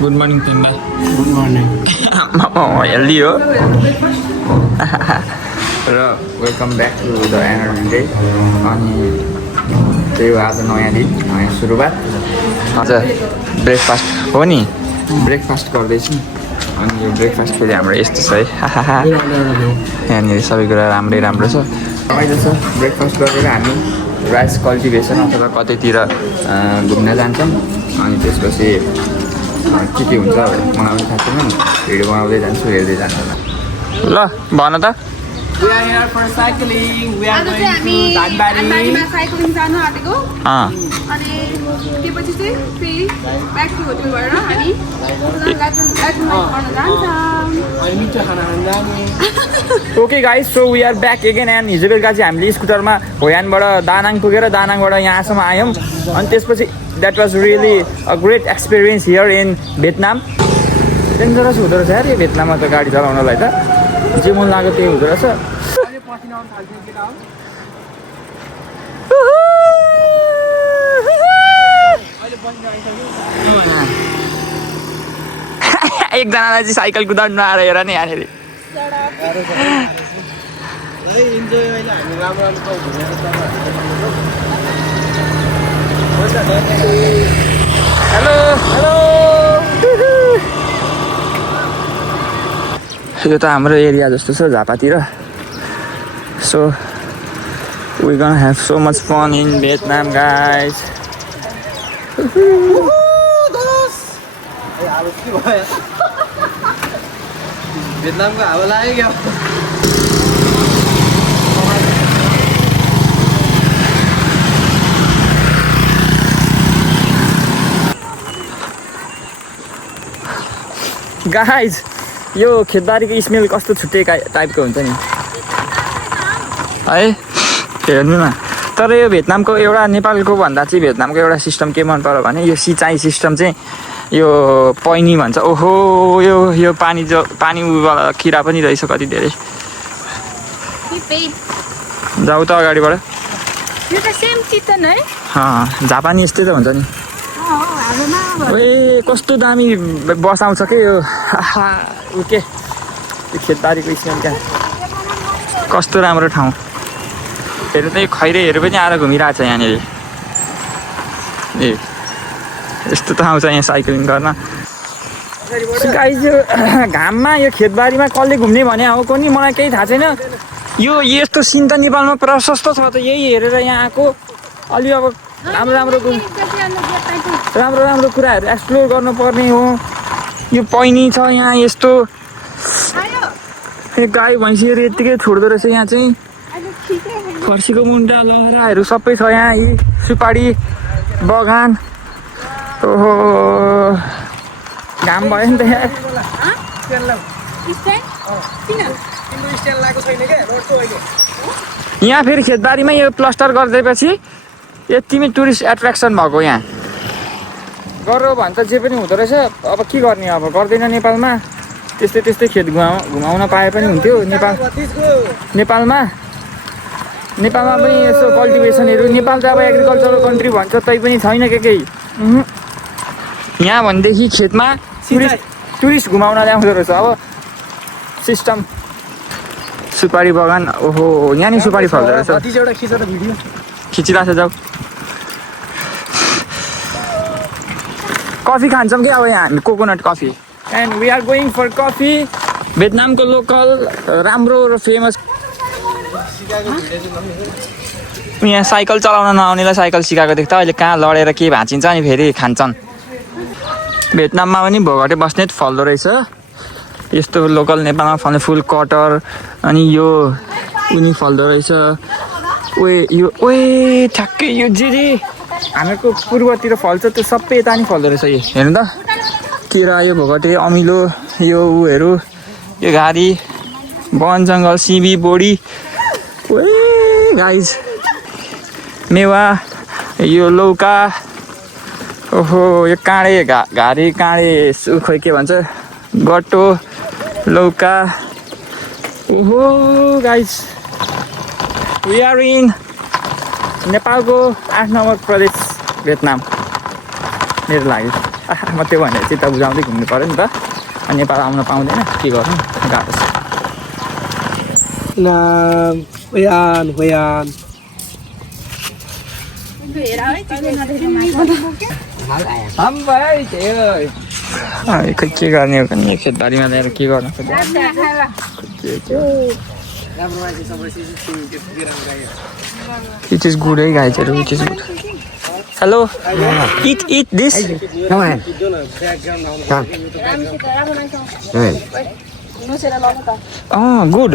Good morning तिमीलाई। Good morning. Healthy हो र welcome back to the energy day. अनि त्यही हो आज नयाँ दिन, नयाँ सुरुवात। हजुर ब्रेकफास्ट हो नि, ब्रेकफास्ट गर्दैछु। अनि यो ब्रेकफास्ट फेरि हाम्रो यस्तो छ है। यहाँनिर सबै कुरा राम्रै राम्रो छ, रमाइलो छ। ब्रेकफास्ट गरेर हामी राइस कल्टिभेसन अथवा कतैतिर घुम्न जान्छौँ। अनि त्यसपछि के हुन्छ बनाउने थाहा छैन, भिडियो बनाउँदै जान्छु, हेर्दै जान्छु। ल भन त। We are here for cycling. We are going to Dhanbari. दानबारीमा साइक्लिङ जानु आँटेको अँ अनि त्यसपछि चाहिँ फेरि ब्याक टु होटल भएर हामी ल्याट्रिन गर्न जान्छौँ। अनि मिठो खाना खान जाने। Okay guys, so we are back again. And हिजो बेलुका चाहिँ हामीले स्कुटरमा होयानबाट दानाङ पुगेर दानाङबाट यहाँसम्म आयौँ। अनि त्यसपछि that was really a great experience here in Vietnam. Dangerous हुँदो रहेछ यार यो भियतनाममा त गाडी चलाउनलाई त, जे मन लाग्यो त्यही हुँदो रहेछ। एकजनालाई चाहिँ साइकल कुदाउनु आएर हेर नि यहाँनिर। Hello hello. यो त हाम्रो एरिया जस्तो छ झापातिर। So we gonna have so much fun in Vietnam guys. भियतनामको हावा लाग्यो। गाइज यो खेतबारीको स्मेल कस्तो छुट्टै टाइपको हुन्छ नि है, हेर्नु न। तर यो भियतनामको एउटा नेपालको भन्दा चाहिँ भियतनामको एउटा सिस्टम के मन पर्यो भने यो सिँचाइ सिस्टम चाहिँ यो पैनी भन्छ। ओहो यो पानी पानी उबाट किरा पनि रहेछ कति धेरै। जाऊ त अगाडिबाट। यो त सेम चितन है। जापानी यस्तै त हुन्छ नि। ए कस्तो दामी बसाउँछ के यो के यो खेतबारीको स्मेल क्या, कस्तो राम्रो ठाउँ। हेर्नु त यो खैरेहरू पनि आएर घुमिरहेको छ यहाँनिर। ए यस्तो त आउँछ यहाँ साइक्लिङ गर्न। गाइस यो घाममा यो खेतबारीमा कसले घुम्ने भने हो कोनी मलाई केही थाहा छैन। यो यस्तो सिन त नेपालमा प्रशस्त छ त, यही हेरेर यहाँ आएको। अलि अब राम्रो राम्रो कुराहरू एक्सप्लोर गर्नुपर्ने हो। यो पैनी छ यहाँ यस्तो, गाई भैँसीहरू यत्तिकै छोड्दो रहेछ यहाँ चाहिँ। फर्सीको मुन्टा लहराहरू सबै छ यहाँ। यी सुपारी बगान। ओहो घाम भयो नि त यहाँ। यहाँ फेरि खेतबारीमा यो प्लास्टर गरिदिएपछि यतिमै टुरिस्ट एट्र्याक्सन भएको यहाँ। गऱ्यो भने त जे पनि हुँदो रहेछ। अब के गर्ने, अब गर्दैन नेपालमा। त्यस्तै खेत घुमाउन पाए पनि हुन्थ्यो नेपालमा पनि यसो कल्टिभेसनहरू। नेपाल त अब एग्रिकल्चरल कन्ट्री भन्छ, तै पनि छैन केही। यहाँ भनेदेखि खेतमा टुरिस्ट घुमाउन ल्याउँदो रहेछ अब सिस्टम। सुपारी बगान। ओहो यहाँ नि सुपारी फल्दो रहेछ। खिचिरहेको छ। जाऊ कफी खान्छौँ कि अब यहाँ हामी, coconut coffee. And we are going for coffee. भियतनामको लोकल राम्रो र फेमस। यहाँ साइकल चलाउन नआउनेलाई साइकल सिकाएको देख्दा अहिले कहाँ लडेर के भाँचिन्छ अनि फेरि खान्छन्। भियतनाममा पनि भोगटे बस्नेत फल्दो रहेछ यस्तो लोकल। नेपालमा फल्ने फुल कटर अनि यो उनी फल्दो रहेछ। ओए ठ्याक्कै यो जे हामीहरूको पूर्वतिर फल्छ त्यो सबै यता नि फल्दो रहेछ। यो हेर्नु त, केरा, यो भोगटे, अमिलो, यो उहरू, यो घारी, वन जङ्गल, सिमी, बोडी। ओए गाइज मेवा, यो लौका। ओहो यो काँडे, घारी काँडे, खोइ के भन्छ, गट्टो, लौका। ओहो गाइज वी आर इन नेपालको 8 नम्बर प्रदेश भियतनाम मेरो लागि। म त्यो भनेर चित्त बुझाउँदै घुम्नु पऱ्यो नि त नेपाल आउन पाउँदैन के गर्नु गाह्रो छ खै के गर्ने हो भने खेतबारीमा ल्याएर के गर्नु इट इज गुड है गाइजहरू it is good hello it this good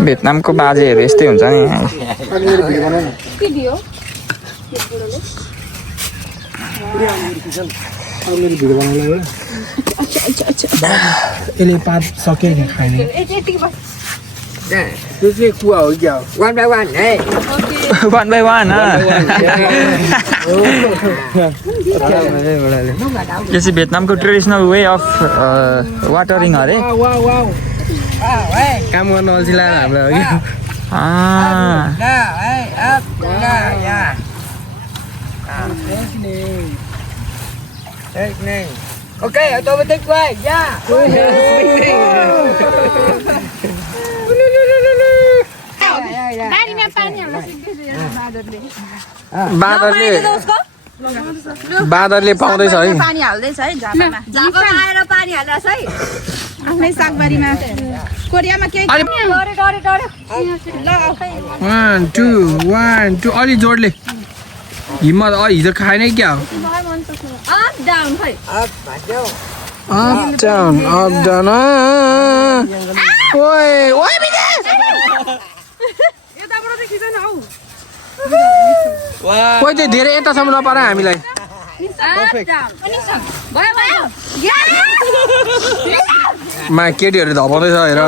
भियतनामको बाजेहरू यस्तै हुन्छ नि यसले पात सक्यो नि खाने त्यो चाहिँ कुवा हो क्या वान बाई वान यो चाहिँ भियतनामको ट्रेडिसनल वे अफ वाटरिङ अरे काम गर्न अल्छी लाग्यो हामीलाई Ok, automatic way, yeah. बारीमा पानी हाल्न सिक्दैछ बाँदरले पाउँदैछ है पानी हाल्दैछ है झापामा आएर पानी हाल्दैछ है आफ्नै सागबारीमा कोरियामा के वान टू अलि जोडले हिम्मत हिजो खाएनै क्या हो अप डाउन खै अप डाउन ओए यताबाट चाहिँ खिच्दैन हौ कोही चाहिँ धेरै यतासम्म नपार हामीलाई मा केटीहरू धपाउँदैछ हेर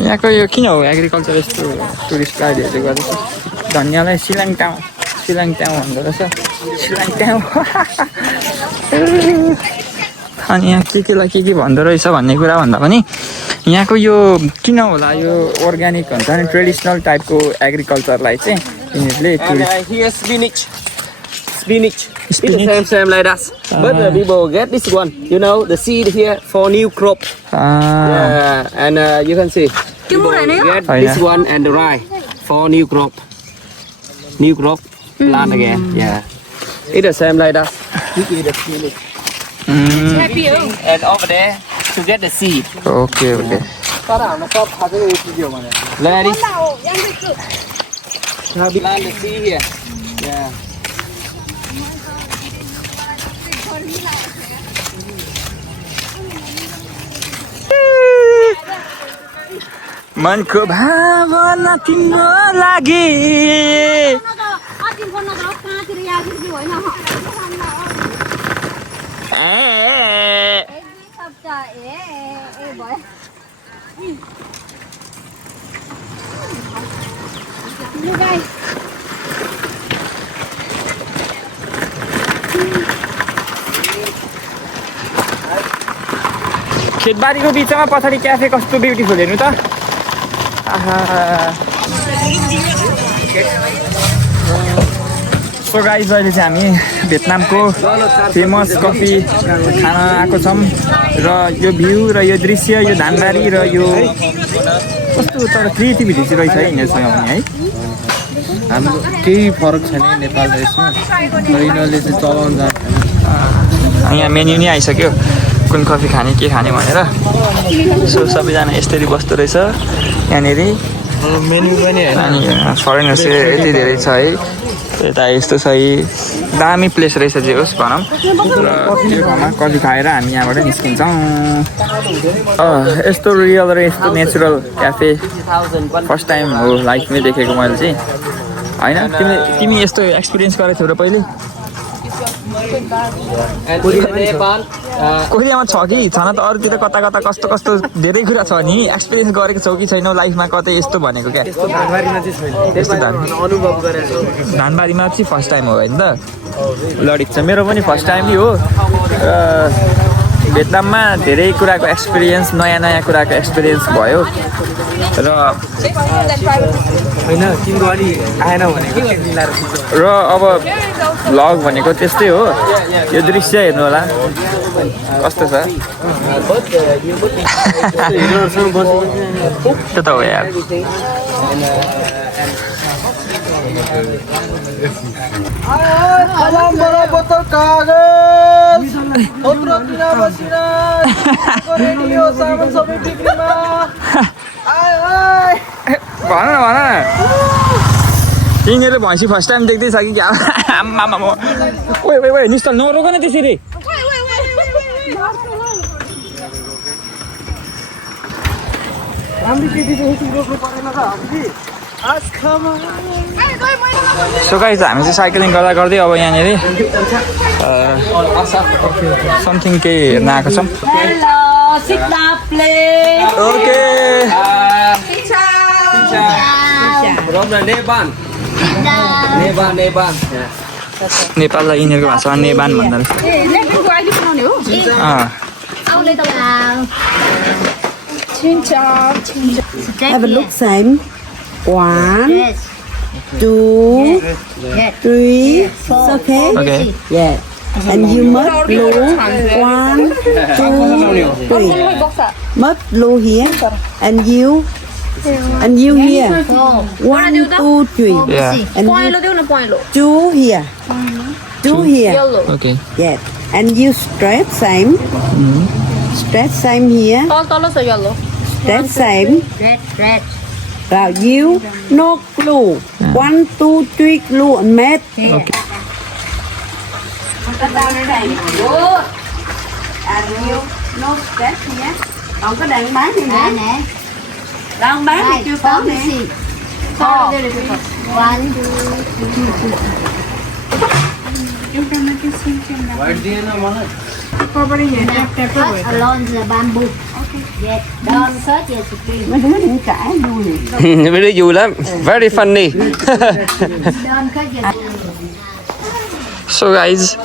यहाँको यो किन हो एग्रिकल्चर यस्तो टुरिस्ट गाइडहरूले गर्दैछ धनियाँलाई सिलाङ टाउन भन्दो रहेछ सिलाङ टाउन अनि यहाँ केलाई के भन्दो रहेछ भन्ने कुरा भन्दा पनि यहाँको यो किन होला यो अर्ग्यानिक हुन्छ नि ट्रेडिसनल टाइपको एग्रिकल्चरलाई चाहिँ यिनीहरूले Here's spinach. It's the same like that. But the people get this one. You know, the seed here for new crop. Yeah, and you can see. People get this one and the rye for new crop. New crop, plant again. Yeah. It's the same like that. And over there to get the seed. Okay. Let it. Plant the seed here. Yeah. मनको भावना तिम्रो लागि खेतबारीको बिचमा पछाडि cafe कस्तो beautiful हेर्नु त so guys अहिले चाहिँ हामी भियतनामको फेमस कफी खान आएको छौँ र यो भ्यू र यो दृश्य यो धानबारी र यो कस्तो तर क्रिएटिभिटी चाहिँ रहेछ है यिनीहरूसँग पनि है हाम्रो केही फरक छैन नेपाल र यसमा यिनीहरूले चाहिँ चलाउन जान्छ यहाँ मेन्यु नै आइसक्यो कुन कफी खाने के खाने भनेर सो सबैजना यस्तरी बस्दो रहेछ यहाँनिर मेन्यु पनि होइन अनि फरेनर्स यति धेरै छ है यता यस्तो छ है दामी प्लेस रहेछ जे होस् भनौँ र यो ठाउँमा कफी खाएर हामी यहाँबाट निस्किन्छौँ यस्तो रियल र यस्तो नेचुरल क्याफे फर्स्ट टाइम हो लाइफमै देखेको मैले चाहिँ होइन तिमी यस्तो एक्सपिरियन्स गरेको थियौ र पहिले कोरियामा छ कि छन त अरूतिर कता कस्तो धेरै कुरा छ नि एक्सपिरियन्स गरेको छौ कि छैनौ लाइफमा कतै यस्तो भनेको क्या धानबारीमा चाहिँ फर्स्ट टाइम हो होइन त लडिक छ मेरो पनि फर्स्ट टाइम हो र भियतनाममा धेरै कुराको एक्सपिरियन्स नयाँ कुराको एक्सपिरियन्स भयो र होइन तिम्रो अलि आएन भनेको मिलाएर र अब भ्लग भनेको त्यस्तै हो यो दृश्य हेर्नु होला कस्तो छ त्यो त हो यार बोतल कागज रेडियो सामान सबै बिक्रीमा भन न यिनीहरू भैँसी फर्स्ट टाइम देख्दैछ कि क्या आम्मामा ओइ निस्तल नरोक न त्यसरी सो गाइस हामी चाहिँ साइक्लिङ गर्दै अब यहाँनिर समथिङ केही हेर्न आएको छौँ okay From the Nepal. Nepal. नेपाललाई यिनीहरूको भाषामा नेबान भन्दो रहेछ Have a look, Sam. 1, 2, 3. It's okay? Okay. Yeah. And you must blow 1, 2, 3. Must blow here. And you here. 1, 2, 3. Yeah. And you 2 here. 2 here. Okay. Yeah. And you stretch same. Stretch same here. Stretch same. Now you no glue. 1, 2, 3 glue and mat. Okay. And you no stretch here. Còn có đàn bán gì nữa? Đang bán thì chưa có nè. Alone the bamboo. Okay. Don't search your screen. Mấy đứa đừng cãi vui. Very vui lắm. Very funny. Don't cut your so guys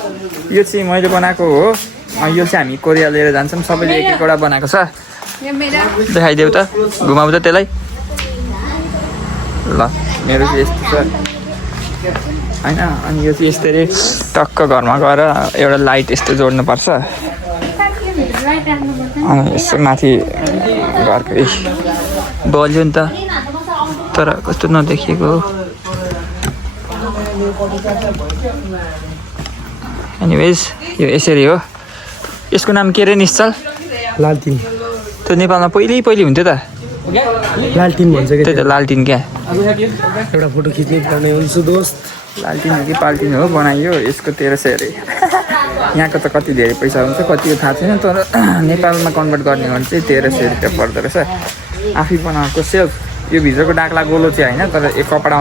यो चाहिँ मैले बनाएको हो यो चाहिँ हामी Korea लिएर जान्छौँ सबैले एक एकवटा बनाएको छ देखाइदेऊ त घुमाऊ त त्यसलाई ल मेरो चाहिँ यस्तो छ होइन अनि यो चाहिँ यसरी टक्क घरमा गएर एउटा लाइट यस्तो जोड्नुपर्छ अनि यसो माथि घरकै बल्यो नि त तर कस्तो नदेखिएको हो एनिवेज यो यसरी हो यसको नाम के रे निश्चल लालटिन त्यो नेपालमा पहिले हुन्थ्यो त लालटिन भन्छ त्यही त लालटिन क्या एउटा फोटो खिच्नै पर्ने हुन्छ दोस्त लालटिन हो कि पाल्टिन हो बनाइयो यसको 1300 अरे यहाँको त कति धेरै पैसा हुन्छ कतिको थाहा छैन तर नेपालमा कन्भर्ट गर्ने हो भने चाहिँ 1300 रुपियाँ पर्दो रहेछ आफै बनाएको सेल्फ यो भित्रको डाक्ला गोलो चाहिँ होइन तर एक कपडामा